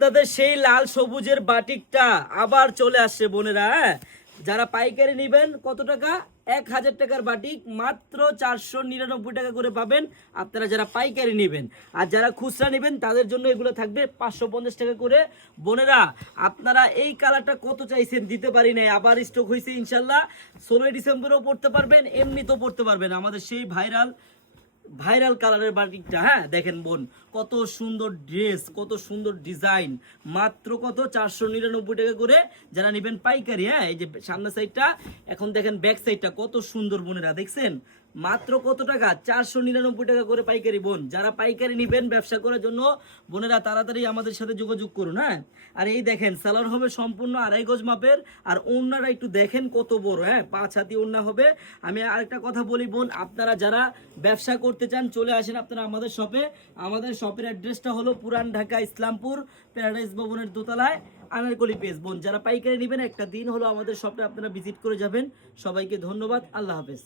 তাদের সেই লাল সবুজের বাটিকটা আবার চলে আসছে বোনেরা। হ্যাঁ, যারা পাইকারি নেবেন কত টাকা? 1000 টাকার বাটিক মাত্র 499 টাকা করে পাবেন আপনারা যারা পাইকারি নেবেন। আর যারা খুচরা নেবেন তাদের জন্য এগুলো থাকবে 550 টাকা করে। বোনেরা আপনারা এই কালারটা কত চাইছেন, দিতে পারি নাই, আবার স্টক হয়েছে ইনশাল্লাহ। 16 ডিসেম্বরেও পড়তে পারবেন, এমনিতেও পড়তে পারবেন। আমাদের সেই ভাইরাল কালারের বাটিকটা। হ্যাঁ দেখেন বোন, কত সুন্দর ড্রেস, কত সুন্দর ডিজাইন, মাত্র কত 499 টাকা করে যারা নেবেন পাইকারি। হ্যাঁ, এই যে সামনের সাইডটা, এখন দেখেন ব্যাক সাইডটা কত সুন্দর বোনেরা, দেখছেন মাত্র কত টাকা? 499 টাকা করে পাইকারি। বোন যারা পাইকারি নেবেন ব্যবসা করার জন্য বোনেরা তাড়াতাড়ি আমাদের সাথে যোগাযোগ করুন। হ্যাঁ, আর এই দেখেন সালোয়ার হবে সম্পূর্ণ 2.5 গজ মাপের, আর ওড়নাটা একটু দেখেন কত বড়। হ্যাঁ, 5 হাতি ওড়না হবে। আমি আরেকটা কথা বলি বোন, আপনারা যারা ব্যবসা করতে চান চলে আসেন আপনারা আমাদের শপে। আমাদের শপের অ্যাড্রেসটা হলো পুরান ঢাকা ইসলামপুর প্যারাডাইস ভবনের দোতলায়, আনারকলি পেজ। বোন যারা পাইকারি নেবেন একটা দিন হলো আমাদের শপে আপনারা ভিজিট করে যাবেন। সবাইকে ধন্যবাদ, আল্লাহ হাফেজ।